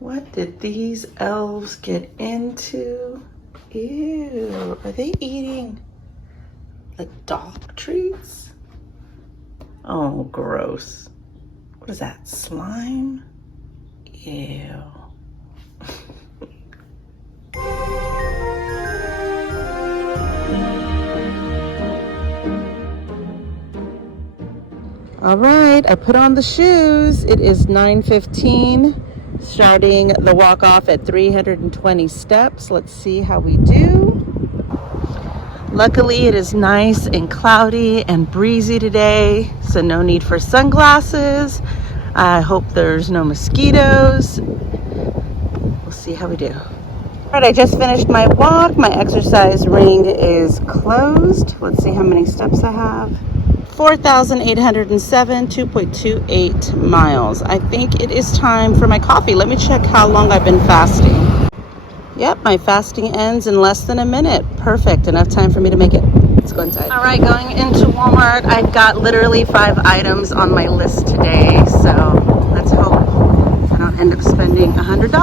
What did these elves get into? Ew, are they eating the dog treats? Oh, gross. What is that, slime? Ew. All right, I put on the shoes. It is 9:15, starting the walk off at 320 steps. Let's see how we do. Luckily, it is nice and cloudy and breezy today, so no need for sunglasses. I hope there's no mosquitoes. We'll see how we do. All right, I just finished my walk. My exercise ring is closed. Let's see how many steps I have. 4,807, 2.28 miles. I think it is time for my coffee. Let me check how long I've been fasting. Yep, my fasting ends in less than a minute. Perfect, enough time for me to make it. Let's go inside. All right, going into Walmart. I've got literally 5 items on my list today, so let's hope I don't end up spending $100.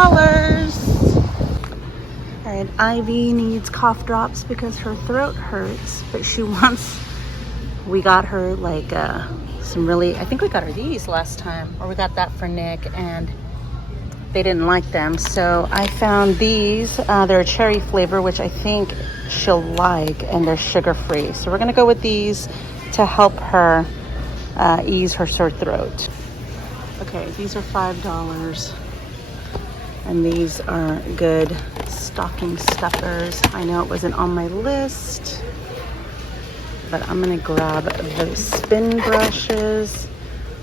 All right, Ivy needs cough drops because her throat hurts, but she wants, we got her like some really, I think we got her these last time, or we got that for Nick, and they didn't like them. So I found these. They're a cherry flavor, which I think she'll like, and they're sugar-free. So we're gonna go with these to help her ease her sore throat. Okay, these are $5. And these are good stocking stuffers. I know it wasn't on my list, but I'm gonna grab the spin brushes,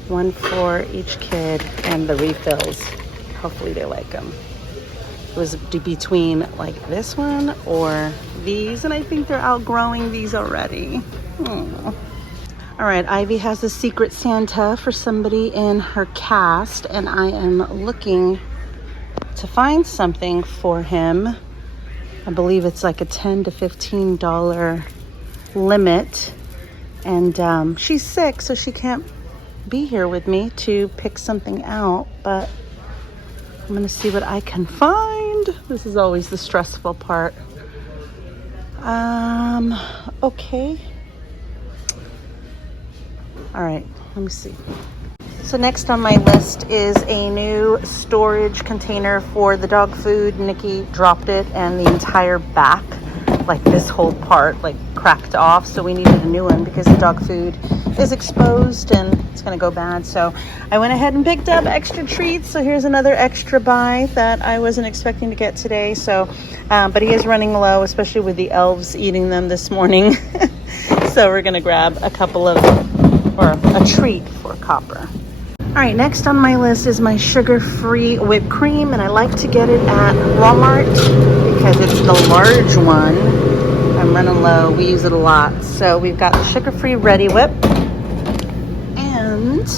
one for each kid, and the refills. Hopefully they like them. It was between like this one or these, and I think they're outgrowing these already. Aww. All right, Ivy has a Secret Santa for somebody in her cast, and I am looking to find something for him. I believe it's like a $10 to $15 limit, and she's sick, so she can't be here with me to pick something out, but I'm gonna see what I can find. This is always the stressful part. Okay. All right, let me see. So next on my list is a new storage container for the dog food. Nikki dropped it and the entire back, like this whole part, like cracked off. So we needed a new one because the dog food is exposed and it's gonna go bad. So I went ahead and picked up extra treats. So here's another extra buy that I wasn't expecting to get today. So, but he is running low, especially with the elves eating them this morning. So we're gonna grab a couple of, or a treat for Copper. All right, next on my list is my sugar-free whipped cream, and I like to get it at Walmart because it's the large one. I'm running low, we use it a lot. So we've got the sugar-free Ready Whip, and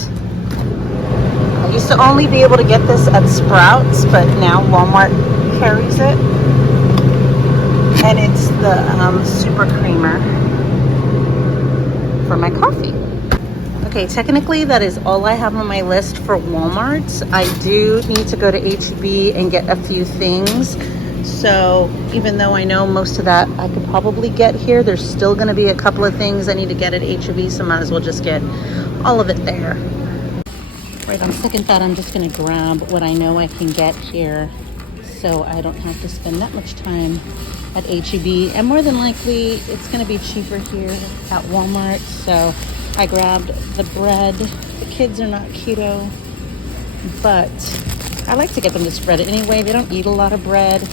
I used to only be able to get this at Sprouts, but now Walmart carries it. And it's the super creamer for my coffee. Okay, technically that is all I have on my list for Walmart. I do need to go to H-E-B and get a few things. So even though I know most of that I could probably get here, there's still gonna be a couple of things I need to get at H-E-B, so might as well just get all of it there. Right, on second thought, I'm just gonna grab what I know I can get here so I don't have to spend that much time at H-E-B. And more than likely, it's gonna be cheaper here at Walmart. So I grabbed the bread. The kids are not keto, but I like to get them this bread anyway. They don't eat a lot of bread.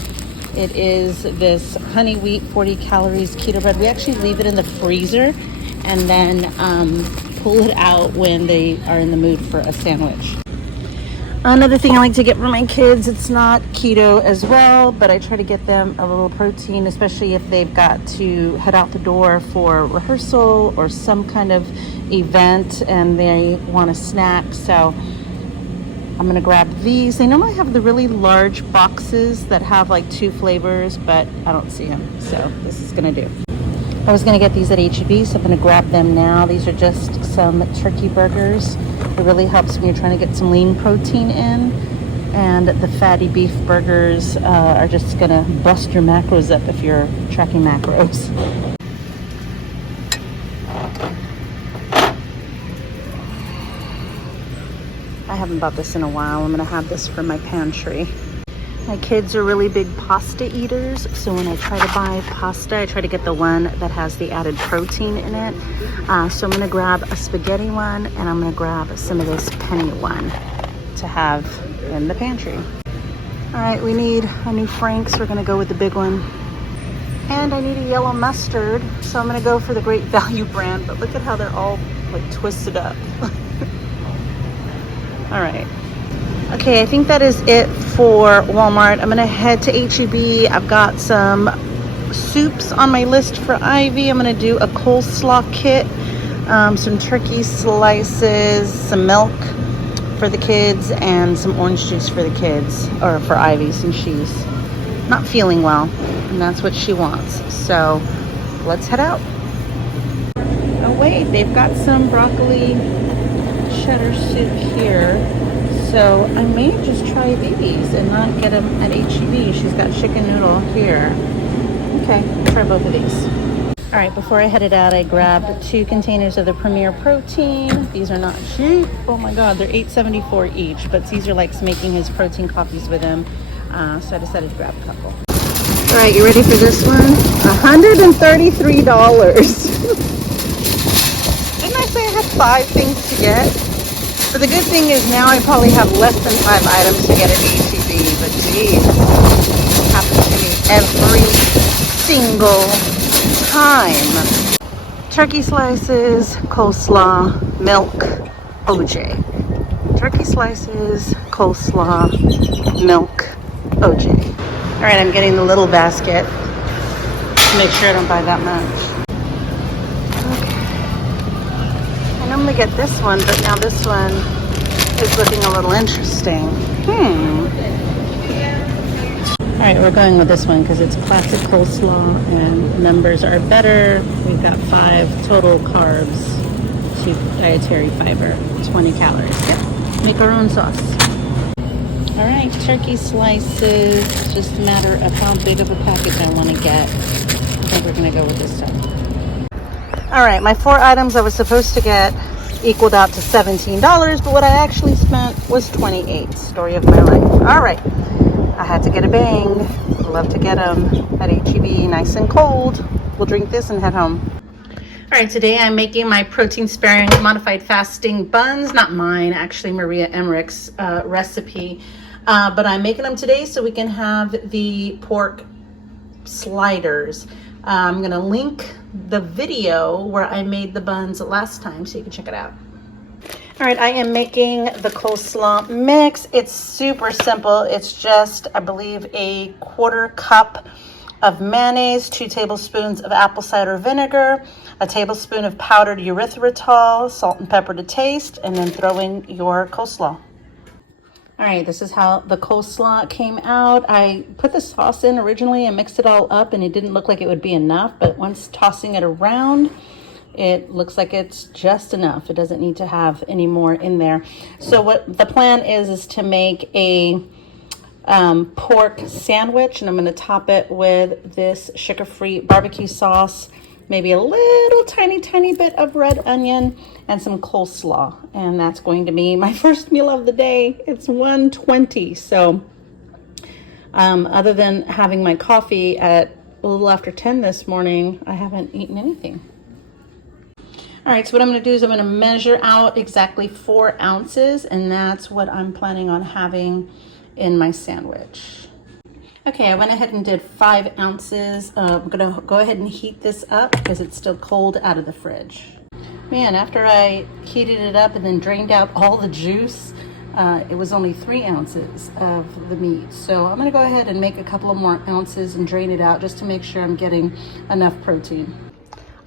It is this honey wheat 40 calories keto bread. We actually leave it in the freezer and then pull it out when they are in the mood for a sandwich. Another thing I like to get for my kids, it's not keto as well, but I try to get them a little protein, especially if they've got to head out the door for rehearsal or some kind of event and they want a snack. So I'm gonna grab these. They normally have the really large boxes that have like 2 flavors, but I don't see them, so this is gonna do. I was gonna get these at H-E-B, so I'm gonna grab them now. These are just some turkey burgers. It really helps when you're trying to get some lean protein in. And the fatty beef burgers are just gonna bust your macros up if you're tracking macros. I haven't bought this in a while. I'm gonna have this for my pantry. My kids are really big pasta eaters, so when I try to buy pasta, I try to get the one that has the added protein in it. So I'm gonna grab a spaghetti one, and I'm gonna grab some of this penny one to have in the pantry. All right, we need a new Frank's. We're gonna go with the big one. And I need a yellow mustard, so I'm gonna go for the Great Value brand, but look at how they're all like twisted up. All right. Okay, I think that is it for Walmart. I'm gonna head to HEB. I've got some soups on my list for Ivy. I'm gonna do a coleslaw kit, some turkey slices, some milk for the kids, and some orange juice for the kids, or for Ivy since she's not feeling well, and that's what she wants. So let's head out. Oh wait, they've got some broccoli cheddar soup here. So I may just try these and not get them at HEB. She's got chicken noodle here. Okay, try both of these. All right, before I headed out, I grabbed 2 containers of the Premier Protein. These are not cheap. Oh my God, they're $8.74 each, but Caesar likes making his protein coffees with them. So I decided to grab a couple. All right, you ready for this one? $133. Didn't I say I had 5 things to get? But the good thing is now I probably have less than 5 items to get at HEB, but geez, it happens to me every single time. Turkey slices, coleslaw, milk, OJ. Turkey slices, coleslaw, milk, OJ. All right, I'm getting the little basket to make sure I don't buy that much. I normally get this one, but now this one is looking a little interesting. All right, we're going with this one because it's classic coleslaw and numbers are better. We've got 5 total carbs, 2 dietary fiber, 20 calories. Yep, make our own sauce. All right, turkey slices. It's just a matter of how big of a package I want to get. I think we're gonna go with this time. All right, my 4 items I was supposed to get equaled out to $17, but what I actually spent was $28. Story of my life. All right, I had to get a bang. Love to get them at HEB, nice and cold. We'll drink this and head home. All right, today I'm making my protein-sparing modified fasting buns. Not mine, actually Maria Emmerich's recipe. But I'm making them today so we can have the pork sliders. I'm gonna link the video where I made the buns last time so you can check it out. All right, I am making the coleslaw mix. It's super simple. It's just, I believe, a 1/4 cup of mayonnaise, 2 tablespoons of apple cider vinegar, a tablespoon of powdered erythritol, salt and pepper to taste, and then throw in your coleslaw. All right, this is how the coleslaw came out. I put the sauce in originally and mixed it all up, and it didn't look like it would be enough, but once tossing it around, it looks like it's just enough. It doesn't need to have any more in there. So what the plan is to make a pork sandwich, and I'm going to top it with this sugar-free barbecue sauce, maybe a little tiny bit of red onion, and some coleslaw. And that's going to be my first meal of the day. It's 1:20. So other than having my coffee at a little after 10 this morning, I haven't eaten anything. All right, so what I'm gonna do is I'm gonna measure out exactly 4 ounces, and that's what I'm planning on having in my sandwich. Okay, I went ahead and did 5 ounces. I'm gonna go ahead and heat this up because it's still cold out of the fridge. Man, after I heated it up and then drained out all the juice, it was only 3 ounces of the meat. So I'm gonna go ahead and make a couple of more ounces and drain it out just to make sure I'm getting enough protein.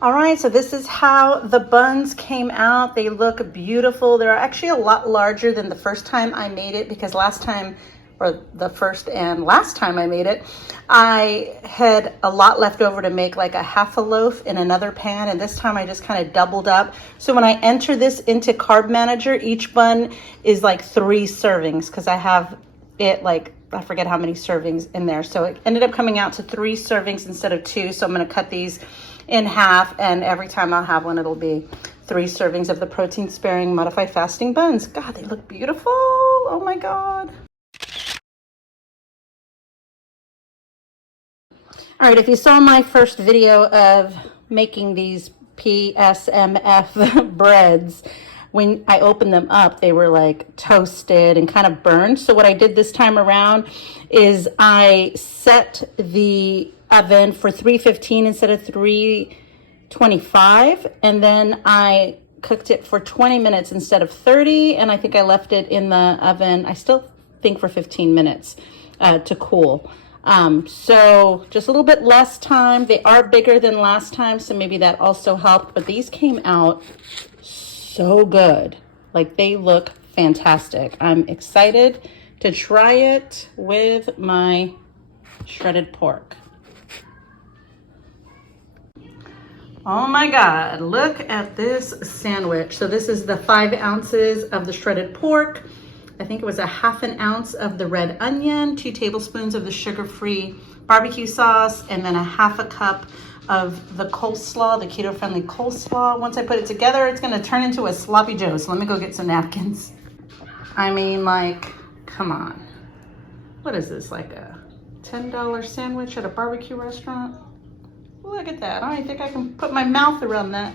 All right, so this is how the buns came out. They look beautiful. They're actually a lot larger than the first time I made it, because last time, or the first and last time I made it, I had a lot left over to make like a half a loaf in another pan, and this time I just kind of doubled up. So when I enter this into Carb Manager, each bun is like 3 servings because I have it like, I forget how many servings in there. So it ended up coming out to 3 servings instead of 2. So I'm gonna cut these in half, and every time I'll have one, it'll be 3 servings of the protein sparing modified fasting buns. God, they look beautiful. Oh my God. All right, if you saw my first video of making these PSMF breads, when I opened them up, they were like toasted and kind of burned. So what I did this time around is I set the oven for 315 instead of 325, and then I cooked it for 20 minutes instead of 30, and I think I left it in the oven, I still think, for 15 minutes to cool. So just a little bit less time. They are bigger than last time, so maybe that also helped, but these came out so good. Like, they look fantastic. I'm excited to try it with my shredded pork. Oh my God, look at this sandwich. So this is the 5 ounces of the shredded pork. I think it was a 1/2 ounce of the red onion, 2 tablespoons of the sugar-free barbecue sauce, and then a 1/2 cup of the coleslaw, the keto-friendly coleslaw. Once I put it together, it's gonna turn into a sloppy joe. So let me go get some napkins. I mean, like, come on. What is this, like a $10 sandwich at a barbecue restaurant? Look at that. I don't even think I can put my mouth around that.